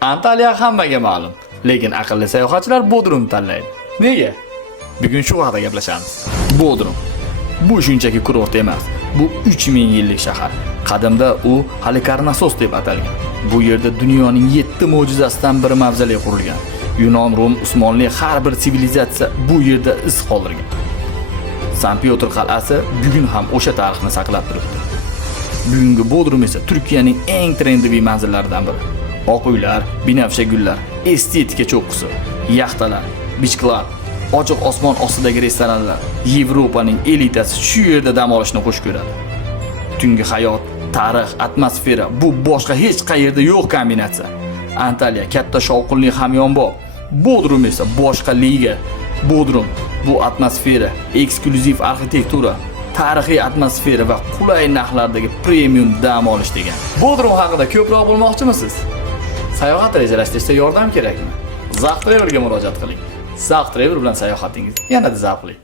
Antaliya hammaga ma'lum, lekin aqlli sayohatchilar Bodrum tanlaydi. Nega? Bugun shu haqida gaplashamiz. Bodrum. Bu shunchaki kurort emas. Bu 3000 yillik shahar. Qadimda u hali Karnasos deb atalgan. Bu yerda dunyoning 7 mo'jizasidan biri mavzoley qurilgan. Yunon, Rum, Usmonli har bir sivilizatsiya bu yerda iz qoldirgan. Sankt-Pyotr qal'asi bugun ham o'sha tarixni saqlab turibdi. Bugungi Bodrum esa Turkiyaning eng trendiy manzillaridan biri. Oq uylar, binafsha gullar, estetika cho'qqisi, yaxtalar, beach club, ochiq osmon ostidagi restoranlar, Yevropaning elitasi shu yerda dam olishni xush ko'radi. Tungi hayot, tarix, atmosfera bu boshqa hech qayerda yo'q kombinatsiya. Antaliya katta shovqinli hamyonbop, Bodrum esa boshqa liga. Bodrum bu atmosfera, eksklyuziv arxitektura, tarixiy atmosfera va qulay narxlardagi premium dam olish degan. Bodrum haqida ko'proq bilmoqchimisiz? Sayohat rejalashtirishda yordam kerakmi? Zavq Travelga murojaat qiling. Zavq Travel bilan sayohatingiz yanada zavqli.